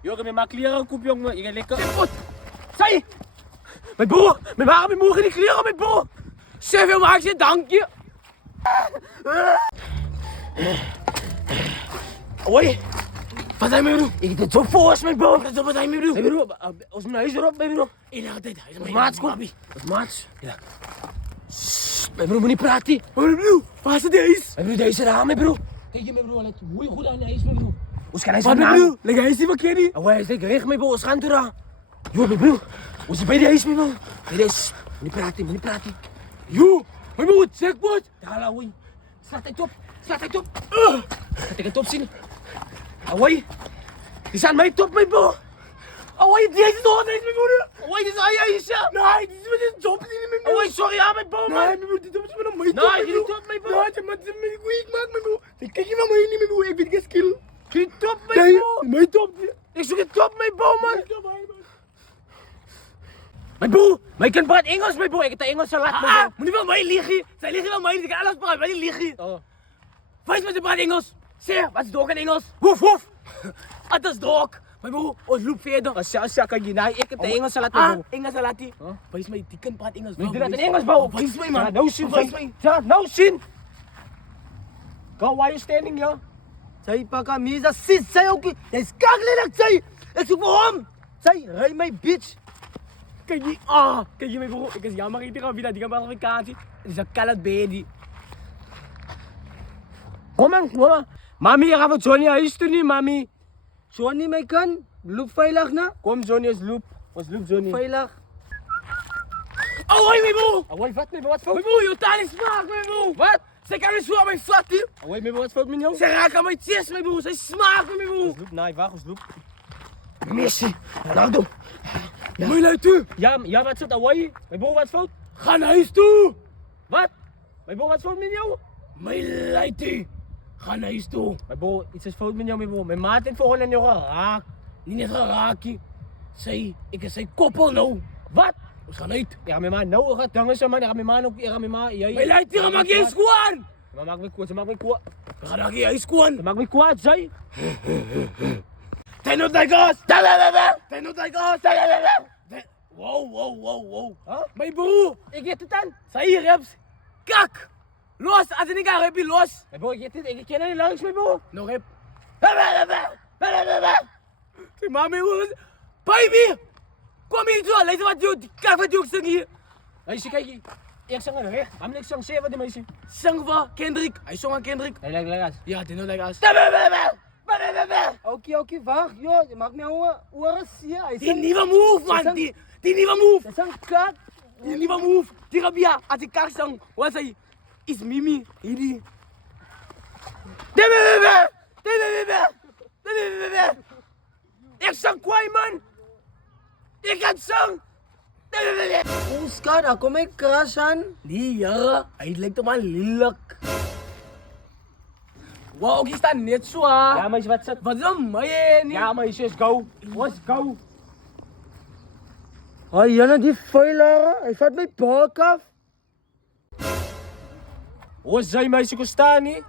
Jongen, met mijn kleren koep, jongen. Je gaat lekker. Wat? Zij! Mijn broer! Mijn waren mijn moeder in die kleren, mijn broer! Zoveel maak je, dank je! Hoi! Wat zijn mijn broer? Ik doe het voor ons, mijn broer! Wat zijn mijn broer? Mijn broer, als mijn huis erop, mijn broer. Enige tijd, hij is mijn maats, kom. Dat is maats? Ja. Mijn broer moet niet praten. Mijn broer, waar is deze? Mijn broer, deze raam, mijn broer. Kijk je, mijn broer, let hoe goed aan hij is, mijn broer. Hoe kan hij zijn naam? Mijn broer, leg hij is die verkeerd niet. Oh, hij is lekker weg, mijn broer, als gaan toe daar. Yo, mijn broer, hoe is hij bij deze, mijn broer? Bij deze, moet niet praten. Yo, mijn broer, zeg wat? Daar, hoi. Slaat hij top. Gaat ik het top zien? Hoi, die zijn mijn top, mijn broer. Hoi, die is door, deze mijn broer. Hoi, die is aan je, ja. Nee, die is met een top, mijn broer. Hoi, sorry, aan mijn broer, man. Nee, mijn broer, die top is met een mooie top, mijn broer. Nee, die top, mijn broer. Nee, maar die is goed gemaakt, mijn broer. Kijk je naar mij niet, mijn broer. Ik weet geen skill. Die top, mijn broer. Nee, mijn top. Ik zoek een top, mijn broer, man. Mijn broer, maar ik kan praat Engels, mijn broer. Ik heb de Engelse laat, mijn broer. Moet niet wel mij liegen. Zij liegen wel mij niet. Ik kan alles praten, maar die liegen. Wees met de praat Engels. Zeg, wat is dog in Engels? Woef. Het is dog. Mijn broer, ons loop verder. Als je kan je nee, ik heb de Engelse laat, mijn broer. Engelse laat die. Wees mij, die kan praat Engels. Ik doe dat in Engels, bro. Wees mij, man. Nou zien, wees mij. Ja, nou zien. Go, why you standing here? Zij pak aan mij, dat zit zij ook. Jij is kaklelijk, zij. Ik zoek voor hem. Zij, rij mij, bitch. Kijk je, mijn broer. Ik is jammer, ik ga weer die gaan op vakantie. Het is een kalat baby. Kom maar. Mami, gaan we Johnny huis toe niet, mami. Johnny, mij kan. Loop veilig, na. Kom, Johnny, ons loop Johnny. Veilig. Oh, hoi, mijn broer. Hoi, wat, mijn broer, wat fout? Mijn broer, je taal is smaak, mijn broer. Wat? Zij kan niet zo aan mijn flat hier. Hoi, mijn broer, wat fout met jou? Zij raakt aan mijn chest, mijn broer. Zij smaakt, mijn broer. Loop, nee, wacht, ons loop. Messi, Ronaldo. Moet je luid toe? Ja, wat zit er, hoi? Mijn broer, wat fout? Ga naar huis toe. Wat? Mijn broer, wat fout met jou? Mijn luid toe. Ga naar huis toe. Mijn broer, iets is fout met jou, mijn broer. Mijn maat heeft voor en jou geraakt. Niet net geraakt. Ik is zijn koppel nou. Wat? We gaan uit. Ja, mijn maat nou gaat dangen zo man. Ja, mijn maat ook. Ja, mijn maat. Mijn luid toe, maak je eens gewoon. Maar maak me kwaad, We gaan naar je huis gewoon. Maak me kwaad, zij. Ten like us! Ten like us! Wow. Huh? Mijn broer, ik get het aan. Zij hier, reps. Kak! Los, als ik niet ga, heb je los. Mijn broer, ik ken niet langs, mijn broer. Nog rep. Zeg maar, mijn broer. Baby! Kom hier toe, lees wat je doet. Kijk wat je ook zing hier. Meisje, kijk hier. Ik zang er recht. Waarom ik zang 7 de meisje? Zang van Kendrick. Hij zong aan Kendrick. Hij lijkt als. Ja, die lijkt als. Oké, wacht, joh. Je maakt mij oren zien. Die nieuwe move, man. Die nieuwe move. Dat is een kak. Die nieuwe move. Die Rabia, als ik kak zang, wat zei is Mimi. Hier. Ik zang kwaai, man. Ik ga zang. Oeskar, daar kom ik crash aan. Nee, ja. Hij lijkt toch maar lelijk. Wow, ik sta net zo aan. Ja, meisje, wat zit? Wat is dan mij? Ja, meisjes, go. Let's go. Hoi, Janne, die vuilaar. Hij vat mijn bak af. Hoe zijn meisje kon staan niet?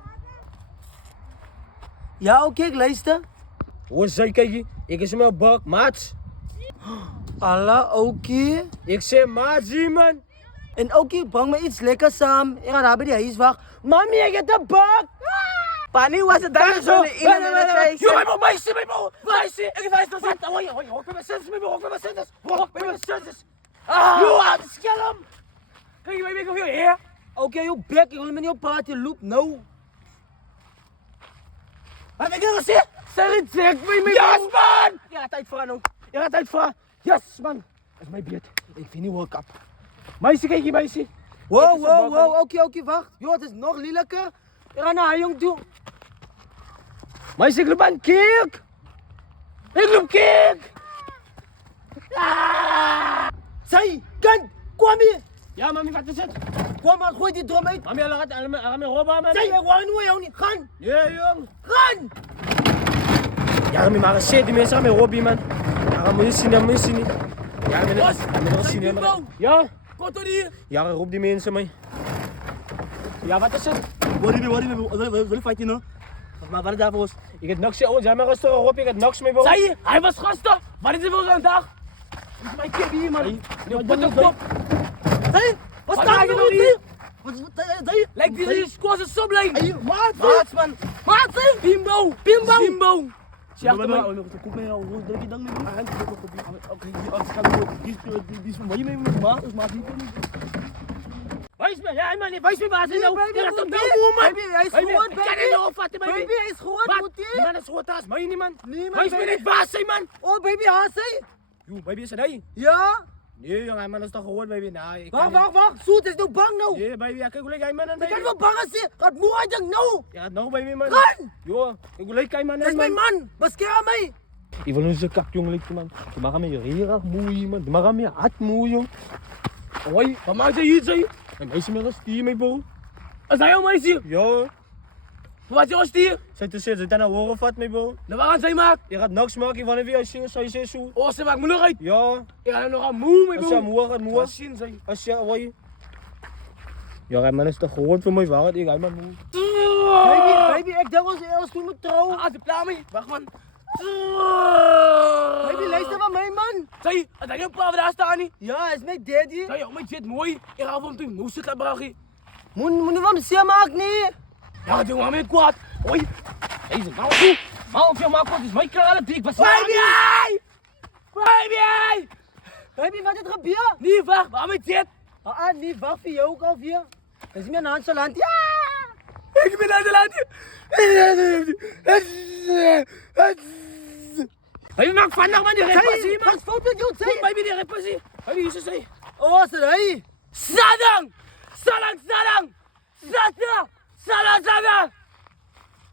Ja, oké, ik luister. Hoe zei kijk, ik is mijn bak, maat. Allah, oké. Ik zeg maat, zie man. En oké, breng me iets lekkers samen. Ik ga daar bij die huis wachten. Mami, ik heb de bak. Pani, was het daar zo? Yo, mijn broer, meisje. Ik weet dat het. Hoi, ik ben mijn zus, mijn broer, ik ben mijn zus. Yo, skelm. Kijk je mij weer hier? Oké, joh, bek, ik wil met jou praten, loop, nou. Heb ik het gezien? Zeg het, mij. Yes, man! Je gaat tijd voor. Yes, man. Dat is mijn beurt. Ik vind niet World Cup. Meisje, kijk je, meisje. Wow, oké, wacht. Joh, het is nog lelijker. Ik ga naar haar jong toe. Meisje, ik loop aan kerk. Zij, kan, kom hier. Ja, mami, wat is het? Kom maar, gooi die drom uit. Mami, hij gaat me robben, man. Zij, ik wou nu jou niet. Gaan. Ja, jong. Gaan. Ja, mami, maar shit, die mensen gaan me robben, man. Ja, moet je zien. Ja, meneer, zien, man. Ja? Wat doe je? Ja, roep die mensen, man. Ja, wat is het? Wat wil je fighten, no? Maar wat is daar voor ons? Ik heb niks, oh, jij maar rustig op, ik heb niks mee, bro. Zei je? Hij was gasten! Wat is er voor zo'n dag? Mijn kip hier, man. Wat een kop! Hé, wat staat er nou hier? Wat zei je? Lijkt die squash een sublijn? Maat, man. Maat, Bimbo. Bimbo. Zeg maar, maar. Kom mee, hoe druk je dan niet? Oké, die is van je mee met maat, dus maat niet. Wees me, ja man, wees me waar ze nou. Baby, Je gaat baby, toch nou, man. baby, hij is gewoon, Ik kan baby. het niet opvatten, baby. Baby, hij is gewoon, Wat? moet Die je? man is gewoon thuis, maar je niet, man. Nee, man, Wees me baby. niet waar zijn, man. Oh, baby, haasei? Yo, baby, is het hij? Ja? Nee, jongen, man, dat is toch gewoon, baby. Nee, ik Wacht. Zoet is nou bang nou. Nee, baby, ja, kijk hoe leuk hij, man. Ik kan wel bang zijn. Gaat moe uit dan nou. Ja, nou, baby, man. Run! Yo, kijk hoe leuk hij, man. Dat is mijn man. Bescherm mij. Ik wil nu zo'n kak, jongen, man. Je mag hem hier heel erg moe, man. Je mag hem hier hard moe, jong. Hoi, wat maakt hij hier, zei? Een meisje met een stier mee, bro. Is dat jouw meisje? Ja. Wat is jouw stier? Zijn te zitten, zijn nou horen vat mee, bro. Nou, waar gaan zij maken? Je gaat niks maken, wanneer weer zien, zou je zeggen zo. Oh, ze maakt moeilijk uit. Ja. Ik ga er nog aan moe mee, Als je bro. moe gaat, moe. Wat zien zij? Als je, hoi. Ja, man, is toch gewoon voor mij waar, ik ga maar moe. Baby, ik denk ons eerst toen met trouw. Ah, ze klaar mee. Wacht, man. Baby, luister van mij, man. Zij, als hij een paar daar staan niet. Ja, hij is mijn daddy. Zij, oh, mijn shit, mooi. Ik ga van toen moest het laten brachen. Moet je van zeer maken, nee. Ja, doe maar met kwaad. Hoi. Deze, nou toe. Half je maakt wat is mijn kralen dik. Wat Baby! Baby, wat is er gebeurd? Nee, wacht, waar met dit? Nee, wacht voor jou ook alweer. Dat is meer naar het land. Ja! Ik ben naar het land. Baby, maak vandaag man die repassie, man. Wat is fout met jou, zeg? Baby, die repassie. Baby, hier is hij. Oh, is dat hij? Sadang!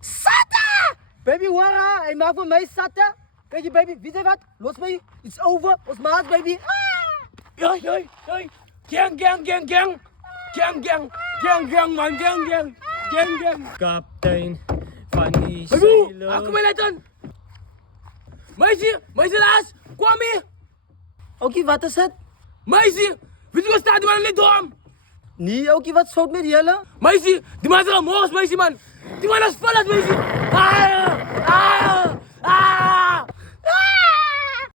Sata! Baby, wara, hij maakt van mij sata. Weet je, baby, wie zei wat? Los mij, it's over. Ons maat, baby. Joi. Gang, man, gang. Kaptein van die Baby, zeilen. kom maar letten. Meisje, laat, kwam hier. Oké, wat is het? Meisje, weet je wat staat die man in dit dorp? Nee, oké, wat is fout met jullie? Meisje, die man is al morgens, meisje, man. Die man is vallen, meisje.